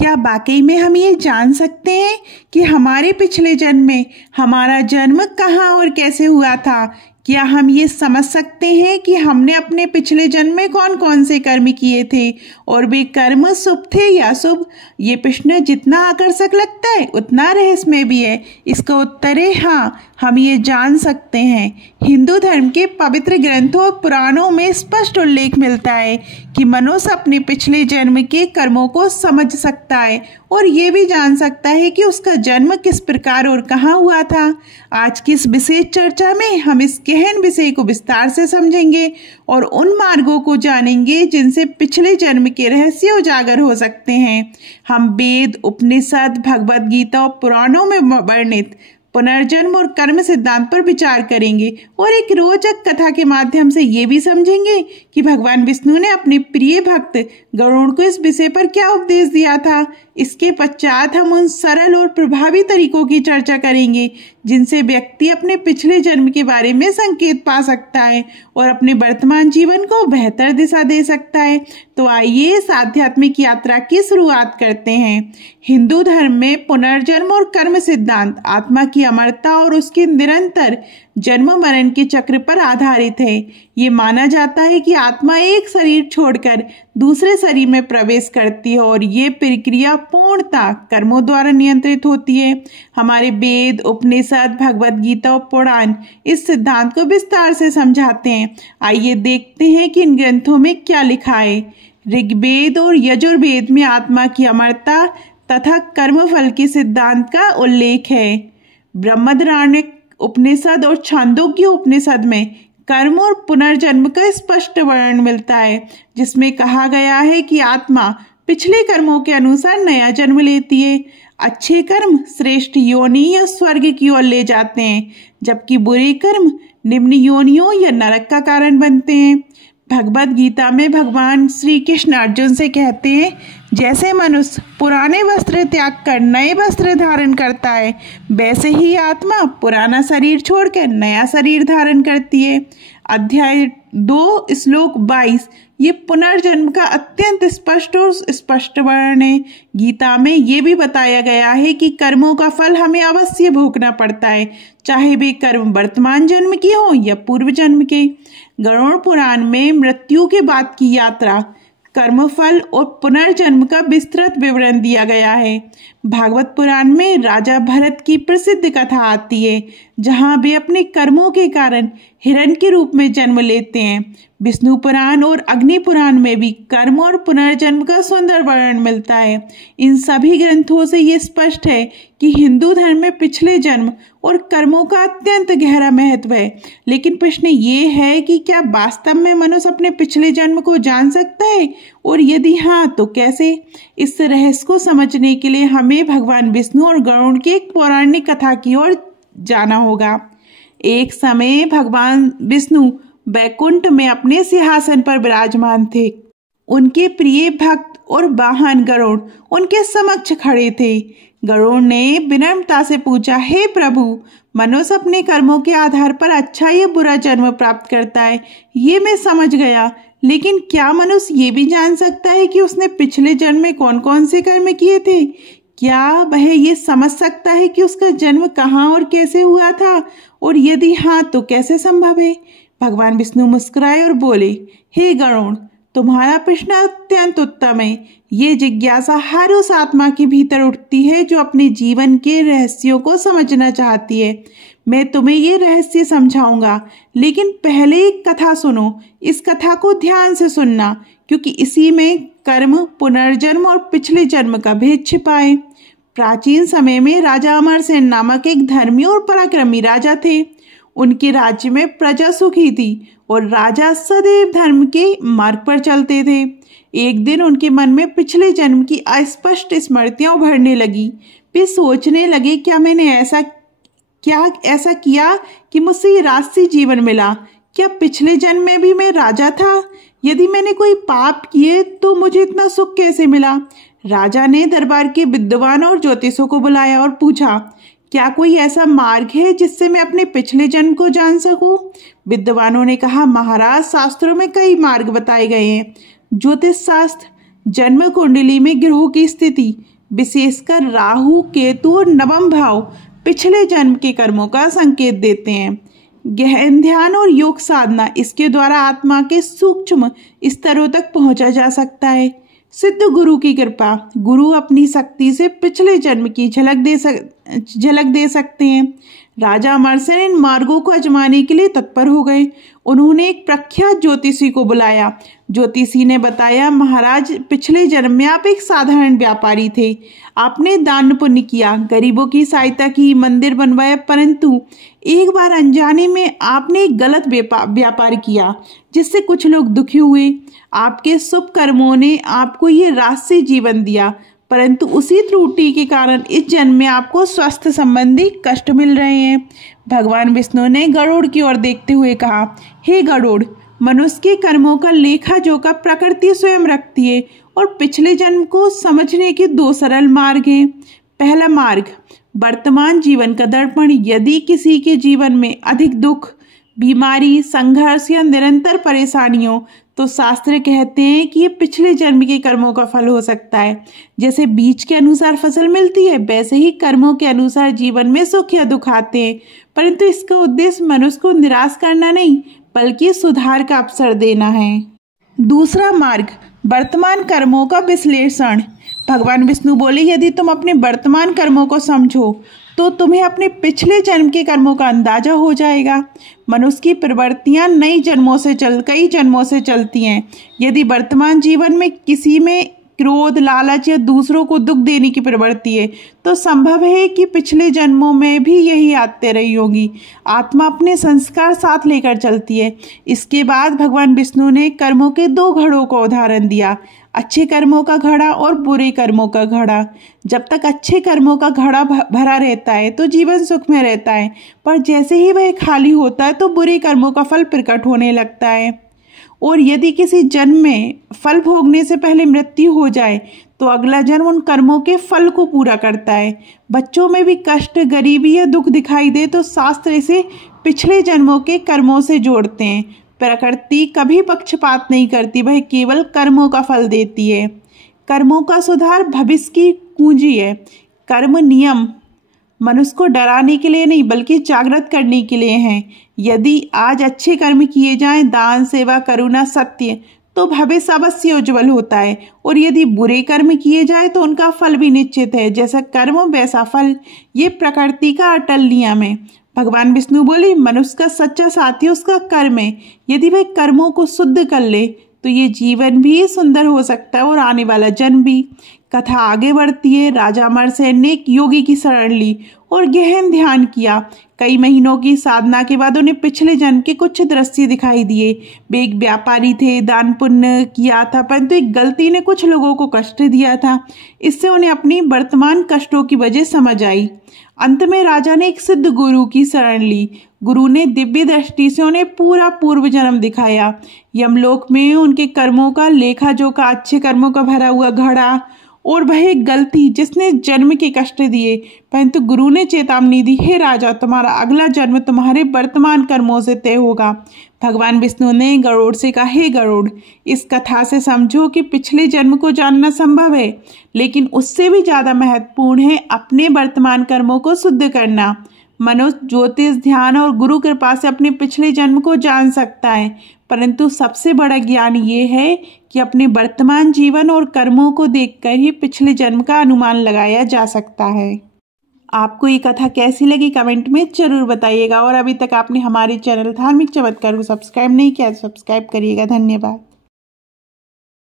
क्या वाकई में हम ये जान सकते हैं कि हमारे पिछले जन्म में हमारा जन्म कहाँ और कैसे हुआ था? क्या हम ये समझ सकते हैं कि हमने अपने पिछले जन्म में कौन कौन से कर्म किए थे और वे कर्म शुभ थे या शुभ? ये प्रश्न जितना आकर्षक लगता है उतना रहस्यमय भी है। इसका उत्तर है हाँ, हम ये जान सकते हैं। हिंदू धर्म के पवित्र ग्रंथों और पुराणों में स्पष्ट उल्लेख मिलता है कि मनुष्य अपने पिछले जन्म के कर्मों को समझ सकता है और ये भी जान सकता है कि उसका जन्म किस प्रकार और कहाँ हुआ था। आज की इस विशेष चर्चा में हम इस गहन विषय को विस्तार से समझेंगे और उन मार्गों को जानेंगे जिनसे पिछले जन्म के रहस्य उजागर हो सकते हैं। हम वेद, उपनिषद, भगवद गीता और पुराणों में वर्णित पुनर्जन्म और कर्म सिद्धांत पर विचार करेंगे और एक रोचक कथा के माध्यम से ये भी समझेंगे कि भगवान विष्णु ने अपने प्रिय भक्त गरुड़ को इस विषय पर क्या उपदेश दिया था। इसके पश्चात हम उन सरल और प्रभावी तरीकों की चर्चा करेंगे जिनसे व्यक्ति अपने पिछले जन्म के बारे में संकेत पा सकता है और अपने वर्तमान जीवन को बेहतर दिशा दे सकता है। तो आइए इस आध्यात्मिक यात्रा की शुरुआत करते हैं। हिंदू धर्म में पुनर्जन्म और कर्म सिद्धांत आत्मा की अमरता और उसके निरंतर जन्म मरण के चक्र पर आधारित है। ये माना जाता है कि आत्मा एक शरीर छोड़कर दूसरे शरीर में प्रवेश करती है और ये प्रक्रिया पूर्णतः कर्मों द्वारा नियंत्रित होती है। हमारे वेद, उपनिषद, भगवद गीता और पुराण इस सिद्धांत को विस्तार से समझाते हैं। आइए देखते हैं कि इन ग्रंथों में क्या लिखा है। ऋग्वेद और यजुर्वेद में आत्मा की अमरता तथा कर्मफल के सिद्धांत का उल्लेख है। बृहदारण्यक उपनिषद और छांदोग्य उपनिषद में कर्म और पुनर्जन्म का स्पष्ट वर्णन मिलता है, जिसमें कहा गया है कि आत्मा पिछले कर्मों के अनुसार नया जन्म लेती है। अच्छे कर्म श्रेष्ठ योनि या स्वर्ग की ओर ले जाते हैं, जबकि बुरे कर्म निम्न योनियों या नरक का कारण बनते हैं। भगवद गीता में भगवान श्री कृष्ण अर्जुन से कहते हैं, जैसे मनुष्य पुराने वस्त्र त्याग कर नए वस्त्र धारण करता है, वैसे ही आत्मा पुराना शरीर छोड़कर नया शरीर धारण करती है। अध्याय 2 श्लोक 22 ये पुनर्जन्म का अत्यंत स्पष्ट और स्पष्ट वर्णन है। गीता में ये भी बताया गया है कि कर्मों का फल हमें अवश्य भोगना पड़ता है, चाहे वे कर्म वर्तमान जन्म के हों या पूर्व जन्म के। गरुड़ पुराण में मृत्यु के बाद की यात्रा, कर्मफल और पुनर्जन्म का विस्तृत विवरण दिया गया है। भागवत पुराण में राजा भरत की प्रसिद्ध कथा आती है, जहां वे अपने कर्मों के कारण हिरण के रूप में जन्म लेते हैं। विष्णु पुराण और अग्नि पुराण में भी कर्म और पुनर्जन्म का सुंदर वर्णन मिलता है। इन सभी ग्रंथों से ये स्पष्ट है कि हिंदू धर्म में पिछले जन्म और कर्मों का अत्यंत गहरा महत्व है। लेकिन प्रश्न ये है कि क्या वास्तव में मनुष्य अपने पिछले जन्म को जान सकता है, और यदि हाँ तो कैसे? इस रहस्य को समझने के लिए हमें भगवान विष्णु और गरुड़ की एक पौराणिक कथा की ओर जाना होगा। एक समय भगवान विष्णु वैकुंठ में अपने सिंहासन पर विराजमान थे। उनके प्रिय भक्त और वाहन गरुड़ उनके समक्ष खड़े थे। गरुड़ ने विनम्रता से पूछा, हे प्रभु, मनुष्य अपने कर्मों के आधार पर अच्छा या बुरा जन्म प्राप्त करता है, ये मैं समझ गया, लेकिन क्या मनुष्य ये भी जान सकता है कि उसने पिछले जन्म में कौन कौन से कर्म किए थे? क्या वह ये समझ सकता है कि उसका जन्म कहाँ और कैसे हुआ था, और यदि हाँ तो कैसे संभव है? भगवान विष्णु मुस्कुराए और बोले, हे गरुड़, तुम्हारा प्रश्न अत्यंत उत्तम है। ये जिज्ञासा हर उस आत्मा के भीतर उठती है जो अपने जीवन के रहस्यों को समझना चाहती है। मैं तुम्हें ये रहस्य समझाऊंगा, लेकिन पहले एक कथा सुनो। इस कथा को ध्यान से सुनना, क्योंकि इसी में कर्म, पुनर्जन्म और पिछले जन्म का भेद छिपा है। प्राचीन समय में राजा अमरसेन नामक एक धर्मी और पराक्रमी राजा थे। उनके राज्य में प्रजा सुखी थी और राजा सदैव धर्म के मार्ग पर चलते थे। एक दिन उनके मन में पिछले जन्म की अस्पष्ट स्मृतियां उभरने लगी। वे सोचने लगे, क्या मैंने ऐसा किया कि मुझसे ये राजसी जीवन मिला? क्या पिछले जन्म में भी मैं राजा था? यदि मैंने कोई पाप किए तो मुझे इतना सुख कैसे मिला? राजा ने दरबार के विद्वान और ज्योतिषों को बुलाया और पूछा, क्या कोई ऐसा मार्ग है जिससे मैं अपने पिछले जन्म को जान सकूं? विद्वानों ने कहा, महाराज, शास्त्रों में कई मार्ग बताए गए हैं। ज्योतिष शास्त्र, जन्म कुंडली में ग्रहों की स्थिति, विशेषकर राहु, केतु और नवम भाव पिछले जन्म के कर्मों का संकेत देते हैं। गहन ध्यान और योग साधना, इसके द्वारा आत्मा के सूक्ष्म स्तरों तक पहुंचा जा सकता है। सिद्ध गुरु की कृपा, गुरु अपनी शक्ति से पिछले जन्म की झलक दे सकते हैं। राजा अमरसेन इन मार्गों को आजमाने के लिए तत्पर हो गए। उन्होंने एक प्रख्यात ज्योतिषी को बुलाया। ज्योतिषी ने बताया, महाराज, पिछले जन्म में आप एक साधारण व्यापारी थे। आपने दान पुण्य किया, गरीबों की सहायता की, मंदिर बनवाया, परंतु एक बार अनजाने में आपने एक गलत व्यापार किया, जिससे कुछ लोग दुखी हुए। आपके शुभ कर्मों ने आपको ये राजसी जीवन दिया, परंतु उसी त्रुटि के कारण इस जन्म में आपको स्वास्थ्य संबंधी कष्ट मिल रहे हैं। भगवान विष्णु ने गरुड़ की ओर देखते हुए कहा, हे गरुड़, मनुष्य के कर्मों का लेखा जोखा प्रकृति स्वयं रखती है और पिछले जन्म को समझने के दो सरल मार्ग हैं। पहला मार्ग, वर्तमान जीवन का दर्पण। यदि किसी के जीवन में अधिक दुख, बीमारी, संघर्ष या निरंतर परेशानियों, तो शास्त्र कहते हैं कि ये पिछले जन्म के कर्मों का फल हो सकता है। जैसे बीज के अनुसार फसल मिलती है, वैसे ही कर्मों के अनुसार जीवन में सुख या दुख आते हैं, परंतु इसका उद्देश्य मनुष्य को निराश करना नहीं, बल्कि सुधार का अवसर देना है। दूसरा मार्ग, वर्तमान कर्मों का विश्लेषण। भगवान विष्णु बोले, यदि तुम अपने वर्तमान कर्मों को समझो तो तुम्हें अपने पिछले जन्म के कर्मों का अंदाजा हो जाएगा। मनुष्य की प्रवृत्तियां कई जन्मों से चलती हैं। यदि वर्तमान जीवन में किसी में क्रोध, लालच या दूसरों को दुख देने की प्रवृत्ति है, तो संभव है कि पिछले जन्मों में भी यही आते रही होगी। आत्मा अपने संस्कार साथ लेकर चलती है। इसके बाद भगवान विष्णु ने कर्मों के दो घड़ों का उदाहरण दिया, अच्छे कर्मों का घड़ा और बुरे कर्मों का घड़ा। जब तक अच्छे कर्मों का घड़ा भरा रहता है तो जीवन सुख में रहता है, पर जैसे ही वह खाली होता है तो बुरे कर्मों का फल प्रकट होने लगता है। और यदि किसी जन्म में फल भोगने से पहले मृत्यु हो जाए तो अगला जन्म उन कर्मों के फल को पूरा करता है। बच्चों में भी कष्ट, गरीबी या दुख दिखाई दे तो शास्त्र इसे पिछले जन्मों के कर्मों से जोड़ते हैं। प्रकृति कभी पक्षपात नहीं करती, वह केवल कर्मों का फल देती है। कर्मों का सुधार भविष्य की कुंजी है। कर्म नियम मनुष्य को डराने के लिए नहीं, बल्कि जागृत करने के लिए हैं। यदि आज अच्छे कर्म किए जाएं, दान, सेवा, करुणा, सत्य, तो भविष्य अवश्य उज्जवल होता है। और यदि बुरे कर्म किए जाए तो उनका फल भी निश्चित है। जैसा कर्म वैसा फल, ये प्रकृति का अटल नियम है। भगवान विष्णु बोले, मनुष्य का सच्चा साथी उसका कर्म है। यदि वह कर्मों को शुद्ध कर ले तो ये जीवन भी सुंदर हो सकता है और आने वाला जन्म भी। कथा आगे बढ़ती है। राजा अमरसेन ने एक योगी की शरण ली और गहन ध्यान किया। कई महीनों की साधना के बाद उन्हें पिछले जन्म के कुछ दृश्य दिखाई दिए। वे एक व्यापारी थे, दान पुण्य किया था, परंतु एक गलती ने कुछ लोगों को कष्ट दिया था। इससे उन्हें अपनी वर्तमान कष्टों की वजह समझ आई। अंत में राजा ने एक सिद्ध गुरु की शरण ली। गुरु ने दिव्य दृष्टि से उन्हें पूरा पूर्व जन्म दिखाया। यमलोक में उनके कर्मों का लेखा जोखा, अच्छे कर्मों का भरा हुआ घड़ा और वह एक गलती जिसने जन्म के कष्ट दिए, परंतु गुरु ने चेतावनी दी, हे राजा, तुम्हारा अगला जन्म तुम्हारे वर्तमान कर्मों से तय होगा। भगवान विष्णु ने गरुड़ से कहा, हे गरुड़, इस कथा से समझो कि पिछले जन्म को जानना संभव है, लेकिन उससे भी ज्यादा महत्वपूर्ण है अपने वर्तमान कर्मों को शुद्ध करना। मनुष्य ज्योतिष, ध्यान और गुरु कृपा से अपने पिछले जन्म को जान सकता है, परंतु सबसे बड़ा ज्ञान ये है कि अपने वर्तमान जीवन और कर्मों को देखकर ही पिछले जन्म का अनुमान लगाया जा सकता है। आपको ये कथा कैसी लगी कमेंट में जरूर बताइएगा। और अभी तक आपने हमारे चैनल धार्मिक चमत्कार को सब्सक्राइब नहीं किया तो सब्सक्राइब करिएगा। धन्यवाद।